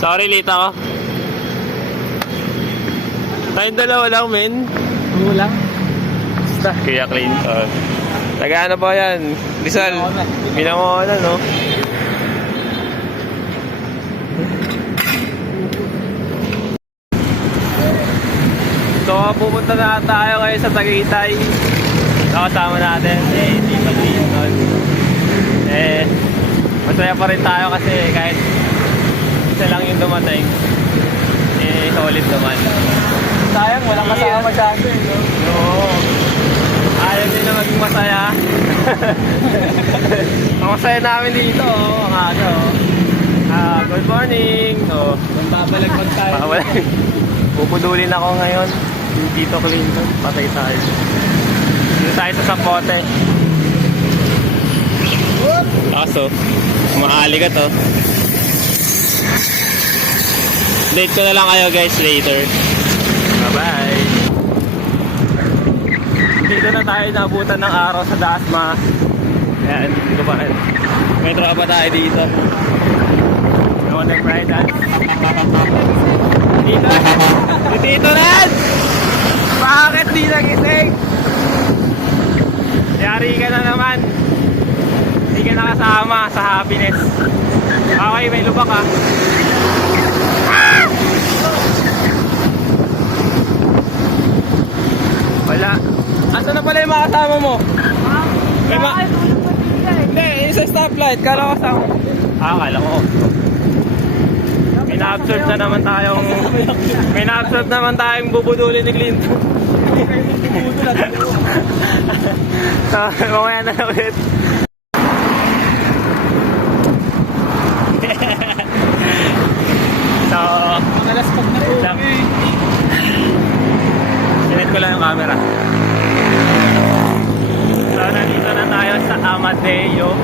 Sorry, late ako. Tayong dalawa lang, men. Kulang. Basta, Kuya Clinton. Taga ano pa yan? Rizal. Binangonan, no? So, pupunta na tayo ngayon sa Tagaytay. Nakasama natin si Tito Clinton. Masaya pa rin tayo kasi kahit isa lang yung dumating, solid naman. Sayang, walang kasama sa atin. Oo. Ayaw din na maging masaya. Ang masaya namin dito, ang aga. Good morning. Magbabalagpag tayo. Pupudulin ako ngayon. Yung Tito Clinton, patay tayo. Dito tayo sa Sampote. Kaso, maali ka to. Date ko na lang kayo guys later. Bye-bye. Dito na tayo nabutan ng araw sa Dasma. Ayan, dito pa rin. May tropa tayo dito. Naman na Pride dance. Dito! Dito Red! Bakit di nagising? Yari ka na naman. Hindi ka nakasama sa happiness. Okay, may lubak ha. Wala. Asa na pala yung mga kasama mo? May hindi, yung sa stoplight. Kala ko kasama. Kala ko. May na-absorb na naman tayong bubudulin ni Clinton. So, mamaya na ulit. So, Malaspag na po. sinet ko lang yung camera. So, nandito na tayo sa Amadeo.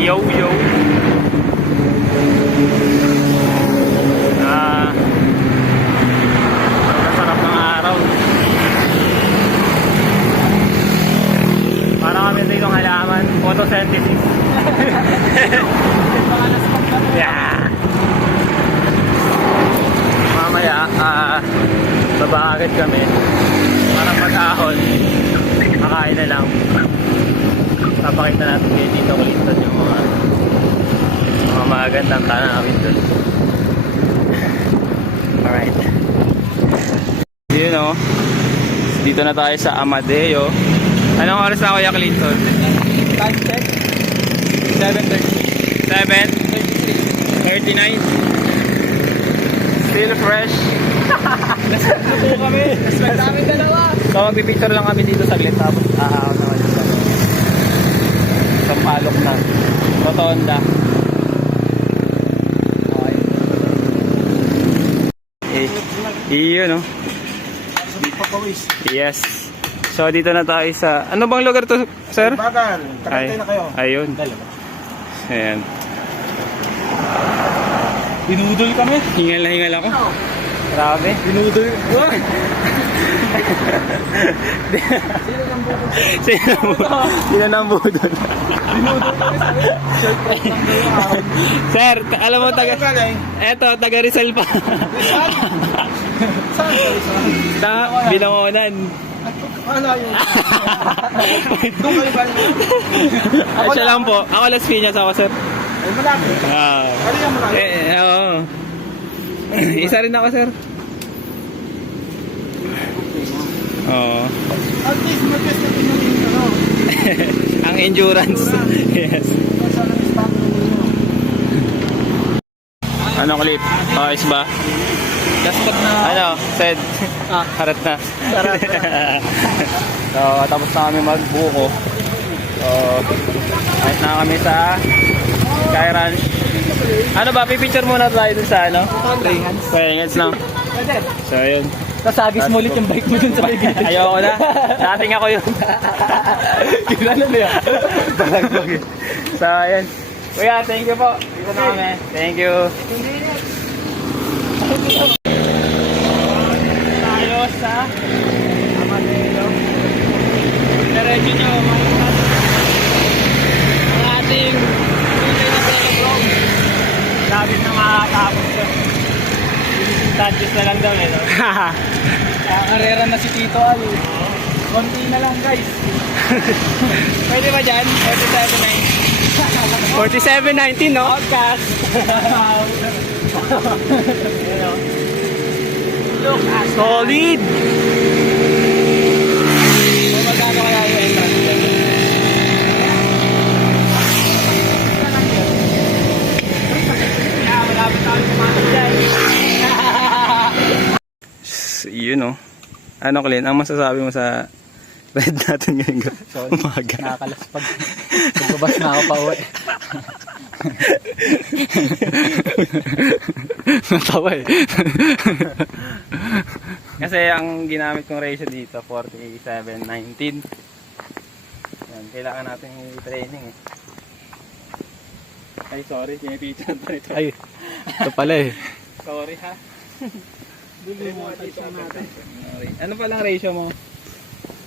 Yo. Masarap ng araw. Parang kami dito ng halaman. Photosynthesis. Yeah. Mamaya, babakit kami. Parang mag-ahon. Makain na lang. Papakita natin kay Tito Clinton yung mga magandang tanawin doon. Alright. Yun o. Dito na tayo sa Amadeo. Anong oras na Kuya Clinton? Time check. 7:30. 7:39. Still fresh. Ito kami. Swag namin dalawa. So magpipicture lang kami dito saglit tapos ahawak naman sa palok na rotonda. Iyon no. Yes. So dito na tayo sa ano bang lugar to, sir? Bagal. Kakantay na kayo. Ayun. Ayan. Dinudol kami. Hingal na hingal ako. Grabe. Dinudol. Sino nang budol? Sir, alam mo taga taga Rizal pa. Binangonan. Ano yun? Doon kayo ba? Siya lang po. Ako Las Piñas ako, sir. Ay, malapit. Ano yung malapit? Oo. Isa rin ako, sir. Oo. At least, mag-test na pinagin ano. Ang endurance. Yes. Ano clip? Ayos ba? Gaspag na. Ano? Said? Harat na. So, tapos na kami magbuko. So, kahit na kami sa Sky Ranch. Ano ba? Pipicture muna tayo dun sa ano? Pwengets na. So, yun. Nasagis mo ulit yung bike mo dun sa bike. Ayoko na. Dating ako yun. Kilala na yan. So, ayun. Kuya, thank you po. Dito na kami. Thank you. Tayo sa Amadeo. Diretso nyo. Ang ating tunay na telegram. Kakarera na si Tito Ali. Konti na lang guys. Pwede ba dyan? 47.19, no? Outcast. Solid! Magkano kaya yung entrance? Malapit tayo pumasok dyan. Yun oh. Ano Clint, ang masasabi mo sa ride natin ngayong umaga? Nakakalaspag. Nagbabas na ako pa uwi. Natawa eh. Kasi ang ginamit kong ratio dito, 47-19. Yan, kailangan natin i-training eh. Ay, sorry, pinipicture pa ito. Ay, ito pala eh. Sorry ha. Ano palang ratio mo?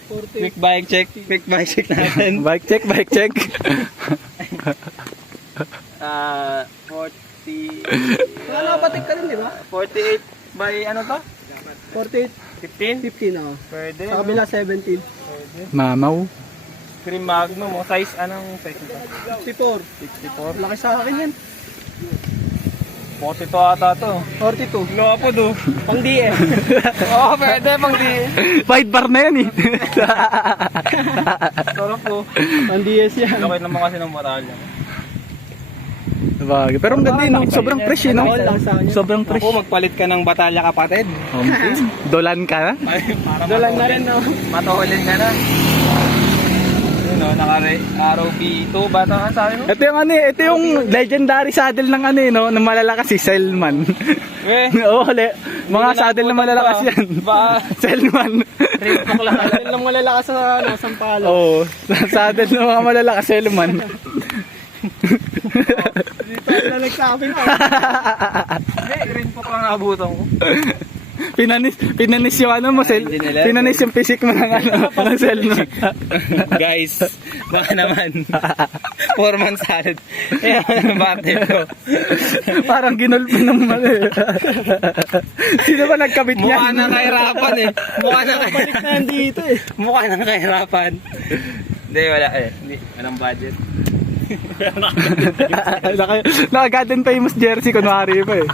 40. Quick bike check. Quick bike check natin. Bike check, bike check. 40... Wala nakapatik ka rin, di ba? 48 by ano to? 48. 15? 15 ako. Pwede. Sa kabila 17. Pwede. Mamaw. Cream Magnum mo. Size, anong size nito? 54. 64. Laki sa akin yan. 42 ata to. 42. Lopo do. Pang DM. Oo, pwede pang di. Fight bar na yan eh. Sarap po. Pang DS yan. Laki naman kasi ng batalya. Bagay. Pero ang ganda yun, no? Sobrang fresh yun, no? All lang sa kanya. Sobrang fresh. Ako, magpalit ka ng batalya kapatid. Dolan ka na? Para Dolan na rin, no? Matuulin ka na. Yun o, naka-ROB2 ba ito? Ang sabi mo? Ito yung ano eh, ito yung legendary saddle ng ano eh, no? Ng malalakas si Selman. Eh, Oo, mga saddle na malalakas yan. Ba? Selman. Trip lang. Alin lang malalakas sa Sampalo. Oo, saddle ng mga malalakas Selman. Dito na nagsabi ko. Hindi, green po pang abutan ko. Pinanis yung ano mo, hindi nila. pinanis yung physique mo ng ano, ng Selman. Guys, baka naman 4 months salad. Ayan, battle ko. Parang ginulpi ng mali. Sino ba nagkabit niya? Mukha nang kahirapan eh. Mukha nang Balik na dito eh. Mukha nang kahirapan. Hindi, wala eh. Hindi, walang budget. Naka-Garden Famous jersey, kunwari pa eh.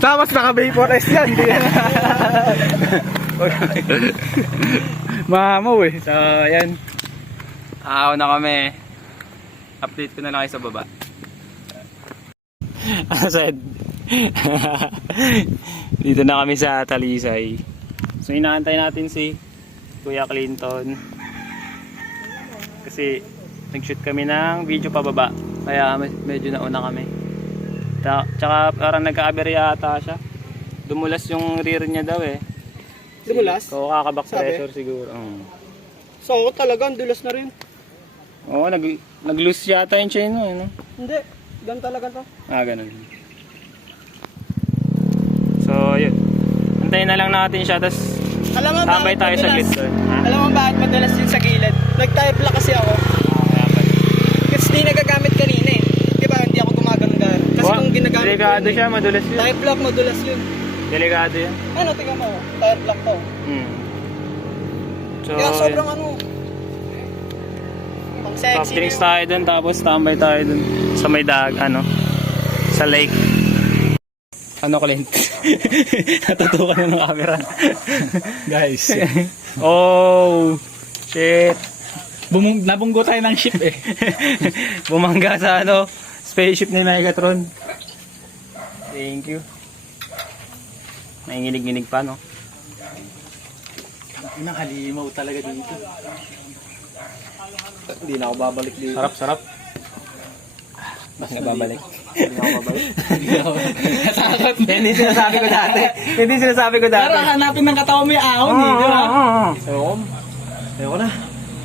Tapos naka-Bay Forest yan. Mamaw eh. So, ayan. Aaw na kami. Update ko na lang kayo sa baba. Asad. Dito na kami sa Talisay. So, inaantay natin si Kuya Clinton. Kasi nag-shoot kami ng video pababa. Kaya medyo nauna kami. Tsaka parang nagka-aberya ata siya. Dumulas yung rear niya daw eh. Dumulas? So, kakaback Sabi? pressure siguro. So, talaga, ang dulas na rin. Oo, nag-loose yata yung chain mo, ano? Hindi. Gan talaga to. Ganun. So, yun. Antayin na lang natin siya, tapos Alam mo tambay tayo sa madalas? glit doon. Ha? Alam mo bakit madalas din sa gilid? Nag-type lock kasi ako. Kasi di nagagamit kanina eh. Di ba hindi ako gumagano-gano. Kasi kung ginagamit Delikado siya, madulas yun. type lock, madulas yun. Delikado yun. Ano, tingnan mo. Type lock to. So, Kaya sobrang ano. Pang soft sexy. drinks tayo dun, tapos tambay tayo dun sa may sa lake. Ano, Clint? Natutukan na ng camera. Guys, Oh, shit. nabunggo tayo ng ship eh. Bumangga sa spaceship ni Megatron. Thank you. Nanginginig-nginig pa, no? Inang halimaw talaga dito. Hindi na ako babalik dito. Sarap. Mas nababalik. Hindi na ako babalik. Natakot. Hindi sinasabi ko dati. Para hanapin ng katawan mo yung ahon eh, di ba? Ayoko na.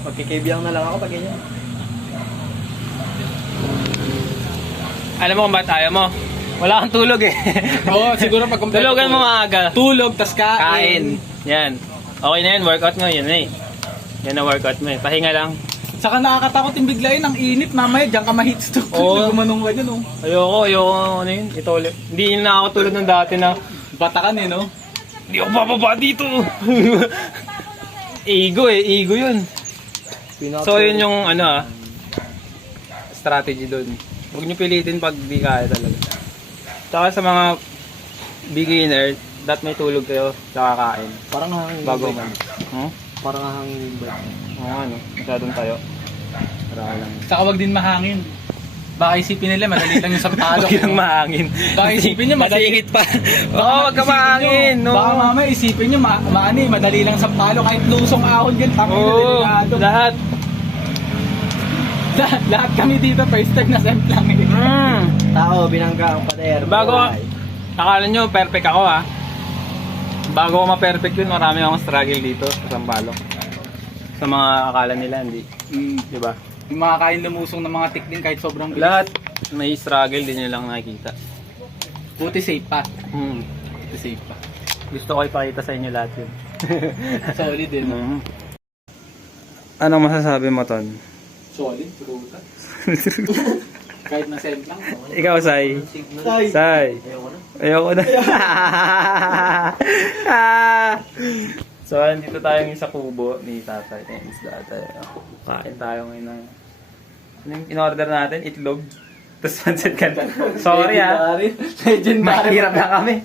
Magkikibiyang na lang ako pag ganyan. Alam mo kung ba't ayaw mo? Wala kang tulog eh. Oo, siguro pag Tulugan mo maaga. tulog, tas kain. Yan. Okay na yan, workout mo yun eh. Yan na workout mo eh. Pahinga lang. Saka nakakatakot yung biglayin, ang init, mamaya diyan ka ma-heat stroke. Oo. Gumanong ka dyan, oh. Ayoko ano yun. Ito ulit. Hindi na ako tulad ng dati na Batakan eh, no? Hindi ako bababa dito. Ego yun. So yun yung ano strategy doon. Huwag nyo pilitin pag di kaya talaga. Tsaka sa mga beginner, may tulog kayo, tsaka kain. Parang hangin. Bago man. Parang hangin ba? Oo ano, masyadong tayo. Para lang. Saka wag din mahangin. Baka isipin nila, madali lang yung sampalok. Huwag lang mahangin. Baka isipin nyo, madali. Masingit pa. Oo, wag ka mahangin. No. Baka mamaya isipin nyo, madali lang sampalok. Kahit lusong ahon yan, tapos Oo, delikado. lahat. Lahat kami dito, first time na semp lang eh. Tao, binangga ang pader. Bago, akala nyo perfect ako ha. Bago ko ma-perfect yun, marami akong struggle dito sa Sampaloc. Sa mga akala nila, hindi. Di ba? Yung mga kain lumusong ng mga tikling kahit sobrang bilis. Lahat may struggle din nyo lang nakikita. Buti safe pa. Buti safe pa. Gusto ko ipakita sa inyo lahat yun. Solid din. Anong masasabi mo, Ton? Solid, siguro. Kahit na semp lang. Ikaw, Sai. Sai. Ayoko na. So, andito tayo ngayon sa kubo ni Tatay. Thanks, Tatay. Kain tayo ngayon ng... Ano yung in-order natin? Itlog. Tapos pancit canton. Sorry ha. Legendary. Mahirap na kami.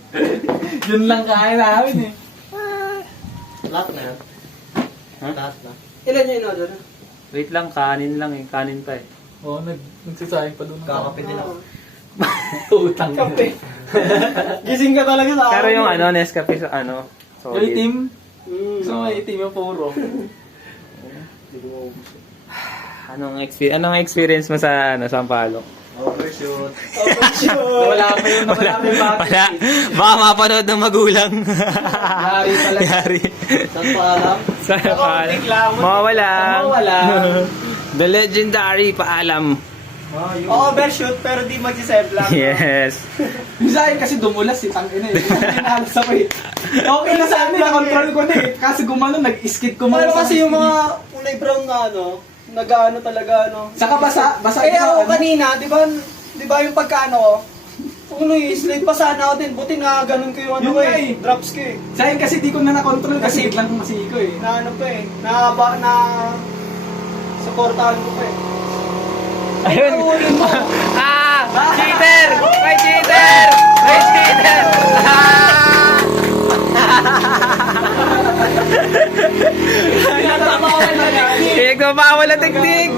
Yun lang kain namin eh. Lahat na yan. Huh? Lahat na. Ilan yung in-order? Wait lang, kanin lang eh. Kanin pa eh. Oo, nagsisayang pa doon. Kakape din ako. Utang. Kape. Gising ka talaga sa Pero yung ano, Nescafe sa ano. Yung itim. Gusto mo itim yung puro. Anong experience mo sa ano, Sampaloc? Overshoot. Wala pa yun. Wala pa yung bakit. Wala. Baka mapanood ng magulang. Yari pala. Yari. Saan pa alam? Sa paalam. Mawala. Mawala. The legendary paalam. Oo, overshoot pero di mag-save lang. Yes. Yung sa akin kasi dumulas eh. Tangina eh. Inalas ako eh. Okay na sa akin. Na-control ko na eh. Kasi gumano, nag-skid ko Pero kasi yung mga kulay brown na ano, nag-ano talaga ano. Saka basa Eh sa ako ano. kanina, di ba yung pagkaano ko? Kung slide pa sana ako din, buti na ganun ko yung ano Yun ko nga eh. eh. Drops ko eh. Sa akin kasi di ko na na-control kasi biglang kumasi ko eh. Na ano pa eh. Supportahan ko pa eh. Ayun. Cheater! May cheater! May cheater! Pinagpapawal na yan. Pinagpapawal na teknik!